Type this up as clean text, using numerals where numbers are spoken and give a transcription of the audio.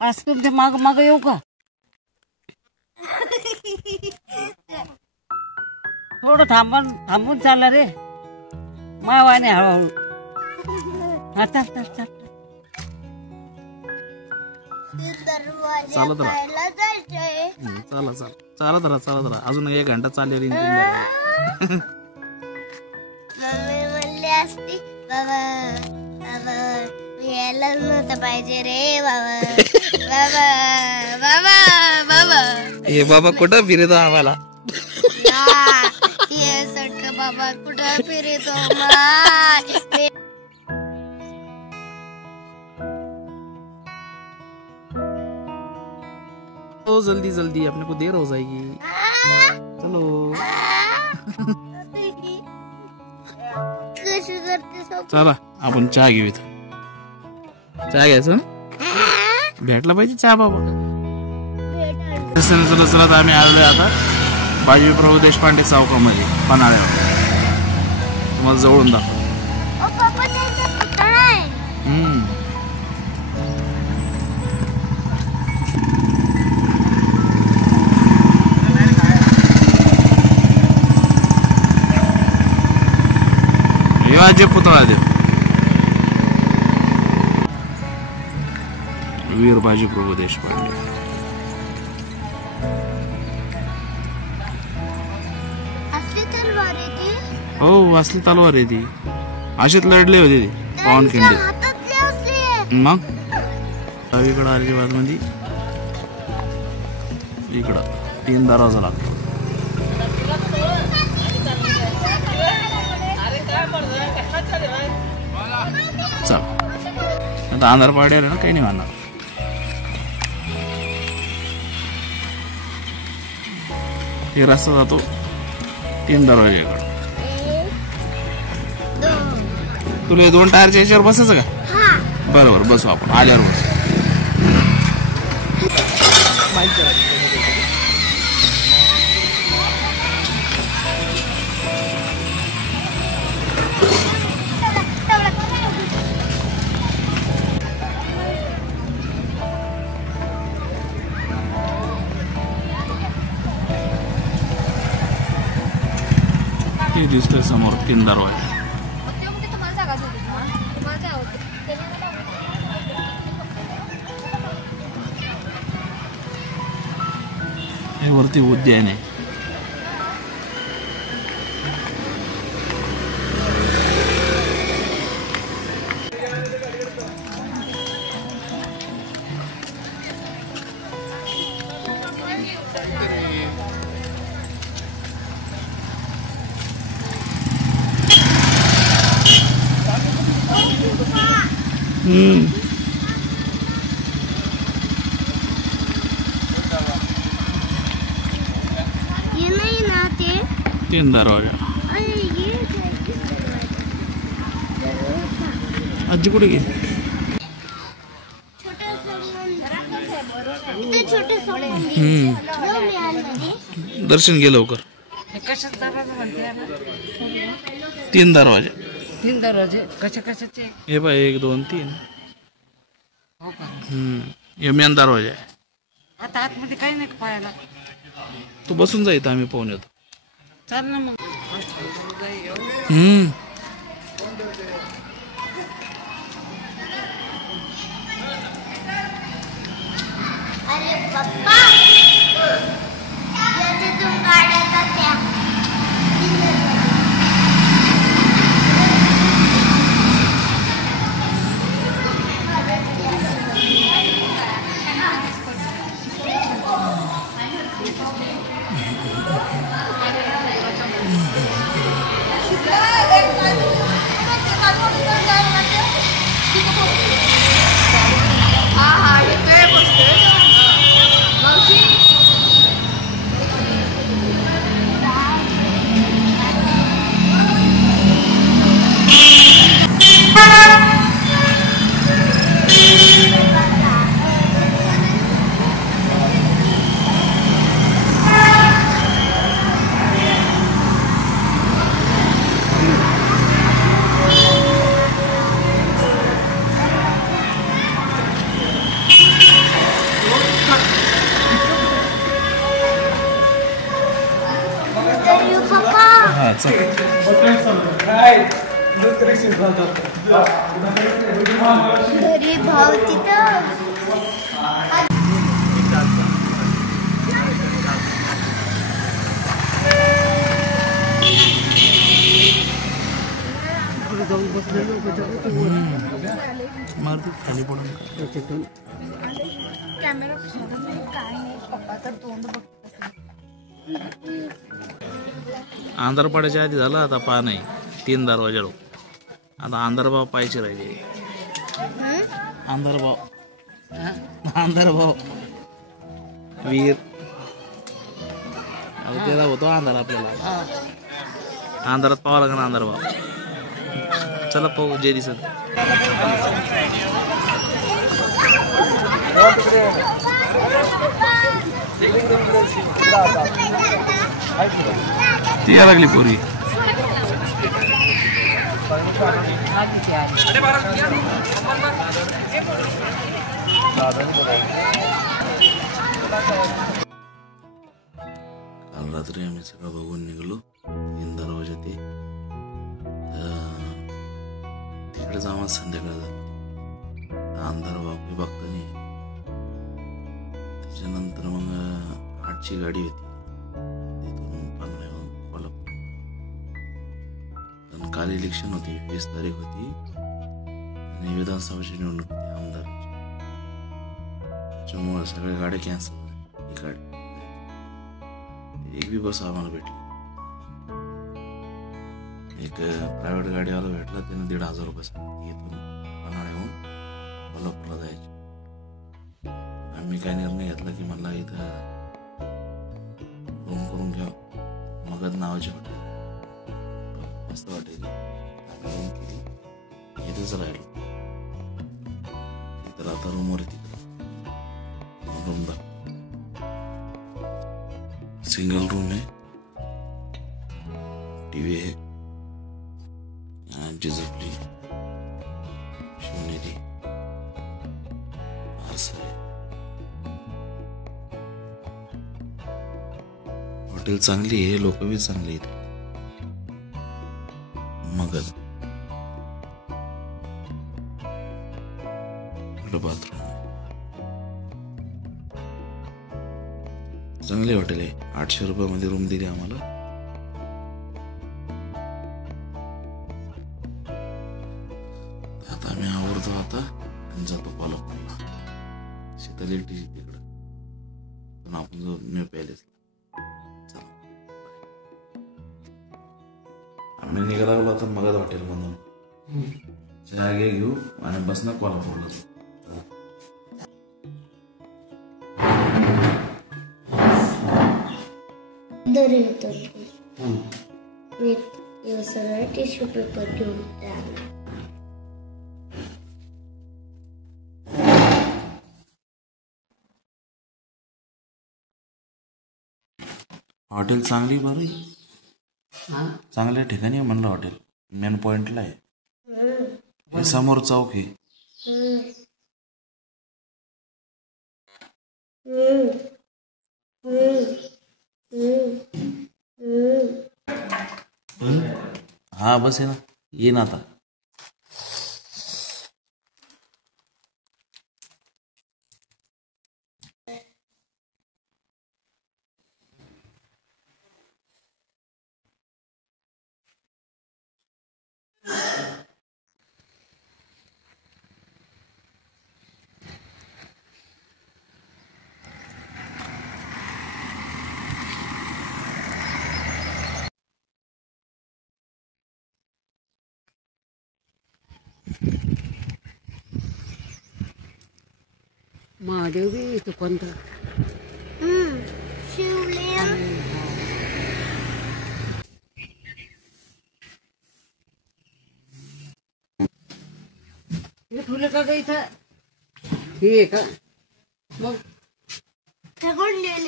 आज तुमच्या माग माग येऊ का? थोडं थांबून चालला रे मावाने हळूहळू. हा चल चल चल चालत राहा चालत राहा अजून 1 घंटा चालेल. मम्मी म्हणली असती बाबा बाबा यायलाच नव्हतं पाहिजे रे बाबा बाबा बाबा बाबा. हे बाबा कुठं फिरतो आम्हाला? ये सटक बाबा कुठं फिरतो? ओ जल्दी जल्दी अपने को देर हो जाएगी. चलो. चला आपण चहा घेऊ. इथं चहा घ्यायचं भेटला पाहिजे चहा बाबा. चलत आम्ही आलोय आता बाजीप्रभू देशपांडे चौकामध्ये पन्हाळ्यावर. तुम्हाला जवळून दाखव. जे पुतळा देव वीर बाजीप्रभू देशपांडे. हो असली तलवार आहे ती. अशीच लढले होते ती पावनखिंडीत. मग डावीकडं अलिबाग मध्ये इकडं 3 दरवाजा लागतो. चल आता अंधार पाड्या ना काही नाही म्हणणार. हे रस्ता जातो 3 दरवाजाकडे. तुला 2 टायरच्या याच्यावर बसायचं का? बरोबर बसू आपण आल्यावर बसू. ते दिसतोय समोर 3 दरवाजा. वरती उद्यान आहे. ये नहीं ना ते 3 दरवाजा. आजी कुठे गेली? दर्शन घे लवकर. 3 दरवाजे. 3 दरवाजे कशाचे? हे बाय 1 2 3. हो का? हे मेन दरवाजा आहे. आता आतमध्ये काही नाही पाहायला. तू बसून जा इथं आम्ही पाहून येतो. चल ना मग. अरे पप्पा याच्यातून गाड्या जात्या. चल. घरी भाव तिथं मारुती खाली पडून कॅमेरा काय नाही पप्पा तर तोंड बघत आंध्रपाड्याच्या आधी झालं. आता पहा नाही 3 दरवाजा. आता आंध्रभाव पाहिजे राहिले. आंध्रभाव वीर आता त्याला होतो अंधार. आपल्याला अंधारात पाहावं लागेल आंध्रभाव. चला पाहू जे दिसत. ती या लागली पोरी. काल रात्री आम्ही सगळं बघून निघलो. 3 दरवाजा ते तिकडे जाऊन संध्याकाळ झाली. अंधार बापी बघता नाही. त्याच्यानंतर मग 8ची गाडी होती तिथून पनवेलहून कोल्हापूर. पण काल इलेक्शन होती. 20 तारीख होती आणि विधानसभेची निवडणूक होती आमदाराची. त्याच्यामुळे सगळ्या गाड्या कॅन्सल झाल्या. ही गाडी एक बी बस आम्हाला भेटली. एक प्रायव्हेट गाडीवाला भेटला. त्याने 1,500 रुपये सांगितले. इथून पन्हाळ्याहून कोल्हापूरला जायचे. आम्ही काय निर्णय घेतला की मला इथं रूम करून घ्या. मगध नावाची हॉटेल मस्त हॉटेल. आम्ही रूम केली. इथेच राहिलो. इथं आता रूमवर तिकडं रूम दाखव. सिंगल रूम आहे. टीव्ही आहे. जिजपली शिवनेरी आरसा आहे. हॉटेल चांगली आहे. लोक बी चांगली आहेत. मगध बाथरूम चांगले हॉटेल आहे. 800 रुपयामध्ये रूम दिली आम्हाला. आता आम्ही आवडतो आता आणि जातो कोल्हापूरला. शीतल तिकडं पण आपण जो न्यू पॅलेसला. चला आम्ही निघाला लागलो आता मगध हॉटेल मधून. चहा घेऊ आणि बसणं कोल्हापूरला. सगळं टिश्यू पेपर घेऊन जाणार. हॉटेल चांगली बरं. चांगल्या ठिकाणी आहे म्हणलं हॉटेल. मेन पॉइंटला आहे. हे समोर चौक आहे. हा बस आहे ना. ये ना आता. महादेव बी इथं कोणतं शिवलिंग. हे फुलं का ग इथं? हे का मग कोण लिहिले